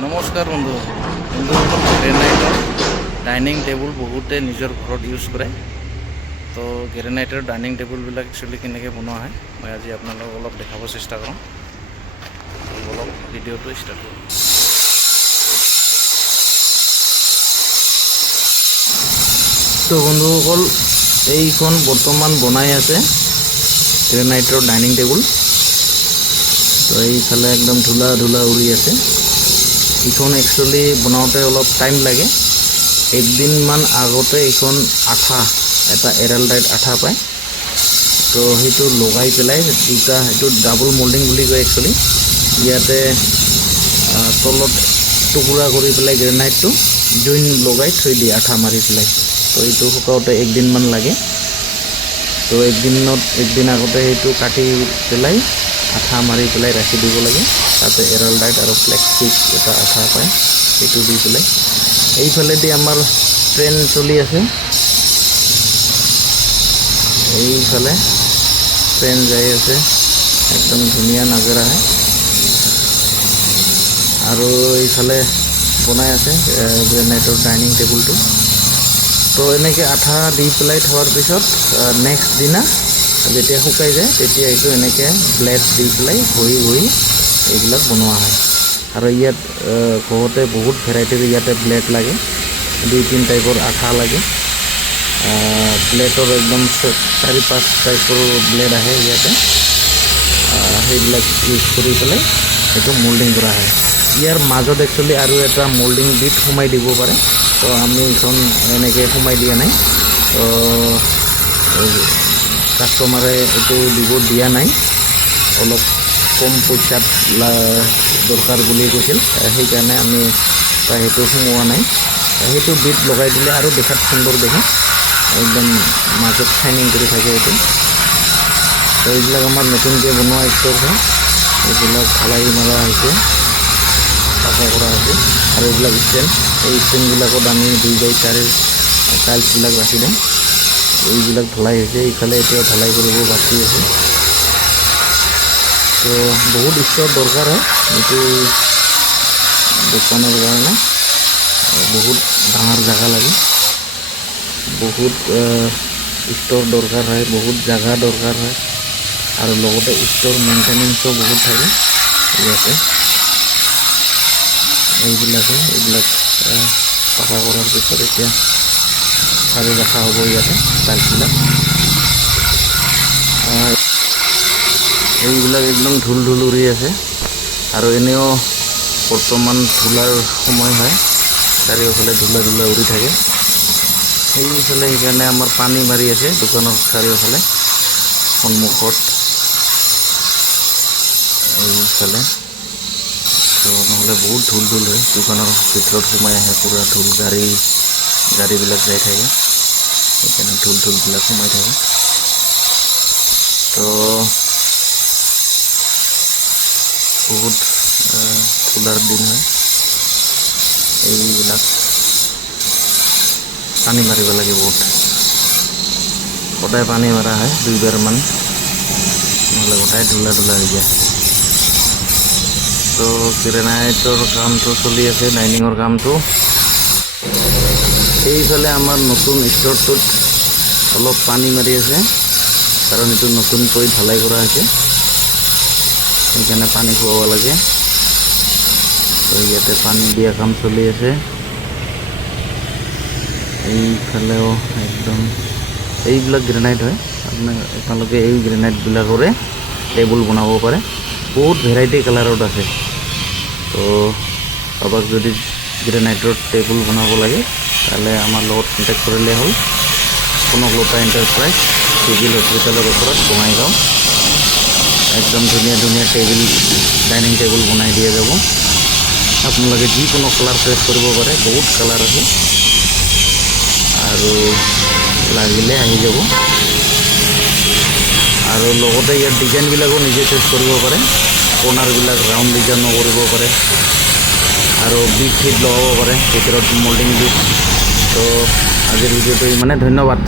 নমস্কাৰ বন্ধুসকল গ্ৰেনাইটৰ dining table বহুতে নিজৰ ঘৰত ইউজ কৰে। তো গ্ৰেনাইটৰ ডাইনিং টেবুলবিলাক একচুৱেলি কেনেকৈ বনোৱা হয় মই আজি আপোনালোকক অলপ দেখাব চেষ্টা কৰোঁ। অলপ ভিডিঅ'টো ষ্টাৰ্ট কৰোঁ। তো বন্ধুসকল এইখন বৰ্তমান বনাই আছে গ্ৰেনাইটৰ ডাইনিং টেবুল। তো এইফালে একদম ধূলা উৰি আছে। এইখন একচুৱেলি বনাওঁতে অলপ টাইম লাগে। একদিনমান আগতে এইখন আঠা এটা এৰালডাইট আঠা পায়, তো সেইটো লগাই পেলাই দুটা সেইটো ডাবল মল্ডিং বুলি কয় একচুৱেলি। ইয়াতে তলত টুকুৰা কৰি পেলাই গ্ৰেনাইটটো জইন লগাই থৈ দিয়ে আঠা মাৰি পেলাই। তো এইটো শুকাওঁতে একদিনমান লাগে। তো একদিন আগতে সেইটো কাটি পেলাই আঠা মাৰি পেলাই ৰাখি দিব লাগে। তাতে এৰালডাইট আৰু প্লাষ্টিক এটা আঠা পায়, সেইটো দি পেলাই এইফালেদি আমাৰ ট্ৰেইন চলি আছে। এইফালে ট্ৰেইন যাই আছে, একদম ধুনীয়া নাজাৰা হয়। আৰু এইফালে বনাই আছে গ্ৰেনাইটৰ ডাইনিং টেবুলটো। তো এনেকৈ আঠা দি পেলাই থোৱাৰ পিছত নেক্সট দিনা যেতিয়া শুকাই যায় তেতিয়া এইটো এনেকৈ ব্লেড দি পেলাই ঘঁহি এইবিলাক বনোৱা হয়। আৰু ইয়াত ঘৰতে বহুত ভেৰাইটিৰ ইয়াতে ব্লেড লাগে, 2-3 টাইপৰ আঠা লাগে। ব্লেডৰ একদম 4-5 টাইপৰ ব্লেড আহে ইয়াতে। সেইবিলাক ইউজ কৰি পেলাই এইটো মল্ডিং কৰা হয়। ইয়াৰ মাজত একচুৱেলি আৰু এটা মল্ডিং বিট সোমাই দিব পাৰে। তো আমি এইখন এনেকৈ সোমাই দিয়া নাই, তো কাষ্টমাৰে এইটো দিব দিয়া নাই, অলপ কম পইচাত দৰকাৰ বুলি কৈছিল, সেইকাৰণে আমি সেইটো সোমোৱা নাই। সেইটো বিট লগাই দিলে আৰু দেখাত সুন্দৰ দেখে, একদম মাজত শাইনিং কৰি থাকে এইটো। তো এইবিলাক আমাৰ নতুনকৈ বনোৱা ষ্ট'ৰ হয়, এইবিলাক ঢালাই মৰা হৈছে, চাফা কৰা হৈছে। আৰু এইবিলাক এই ষ্টেণ্ডবিলাকত আমি 2x4 টাইলছবিলাক ৰাখি দিওঁ। এইবিলাক ঢালাই হৈছে, এইফালে এতিয়া ঢালাই কৰিব বাকী আছে। তো বহুত ষ্ট'ৰ দৰকাৰ হয় এইটো দোকানৰ কাৰণে। বহুত ডাঙৰ জেগা লাগে, বহুত ষ্ট'ৰ দৰকাৰ হয়, বহুত জেগা দৰকাৰ হয়। আৰু লগতে ষ্ট'ৰ মেইনটেনেন্সো বহুত থাকে ইয়াতে। এইবিলাক চাফা কৰাৰ পিছত এতিয়া আৰু ৰখা হ'ব ইয়াতে টাইলছবিলাক। এইবিলাক একদম ধূল উৰি আছে। আৰু এনেও বৰ্তমান ধূলাৰ সময় হয়, চাৰিওফালে ধূলা উৰি থাকে। সেইফালে সেইকাৰণে আমাৰ পানী মাৰি আছে দোকানৰ চাৰিওফালে, সন্মুখত এইফালে। তো নহ'লে বহুত ধূল হয়, দোকানৰ ভিতৰত সোমাই আহে পুৰা ধূল, গাড়ীবিলাক যাই থাকে, সেইকাৰণে ধূলবিলাক সোমাই থাকে। তো বহুত ধূলাৰ দিন হয়। এইবিলাক পানী মাৰিব লাগে বহুত, সদায় পানী মাৰা হয় 2বাৰমান, নহ'লে গোটাই ধূলা হৈ যায়। তো গ্ৰেনাইটৰ কামটো চলি আছে, ডাইনিঙৰ কামটো। এইফালে আমাৰ নতুন ষ্ট'ৰটোত অলপ পানী মাৰি আছে, কাৰণ এইটো নতুনকৈ ঢালাই কৰা হৈছে, সেইকাৰণে পানী খুৱাব লাগে। তো ইয়াতে পানী দিয়া কাম চলি আছে। এইফালেও একদম এইবিলাক গ্ৰেনাইট হয়, আপোনালোকে এই গ্ৰেনাইটবিলাকৰে টেবুল বনাব পাৰে। বহুত ভেৰাইটি কালাৰত আছে। তো কাৰোবাক যদি গ্ৰেনাইটৰ টেবুল বনাব লাগে তাহলে আমাৰ লগত কণ্টেক্ট কৰিলে হ'ল। কনকলতা এণ্টাৰপ্ৰাইজ, চিভিল হস্পিটেলৰ ওচৰত বঙাইগাঁও। একদম ধুনীয়া ডাইনিং টেবুল বনাই দিয়া যাব। আপোনালোকে যিকোনো কালাৰ চইচ কৰিব পাৰে, বহুত কালাৰ আছে, আৰু লাগিলে আহি যাব। আৰু লগতে ইয়াৰ ডিজাইনবিলাকো নিজে চইচ কৰিব পাৰে, কৰ্নাৰবিলাক ৰাউণ্ড ডিজাইনো কৰিব পাৰে, আৰু বিট লগাব পাৰে ভিতৰত মল্ডিং বিট। তো আজিৰ ভিডিঅ'টো ইমানে, ধন্যবাদ।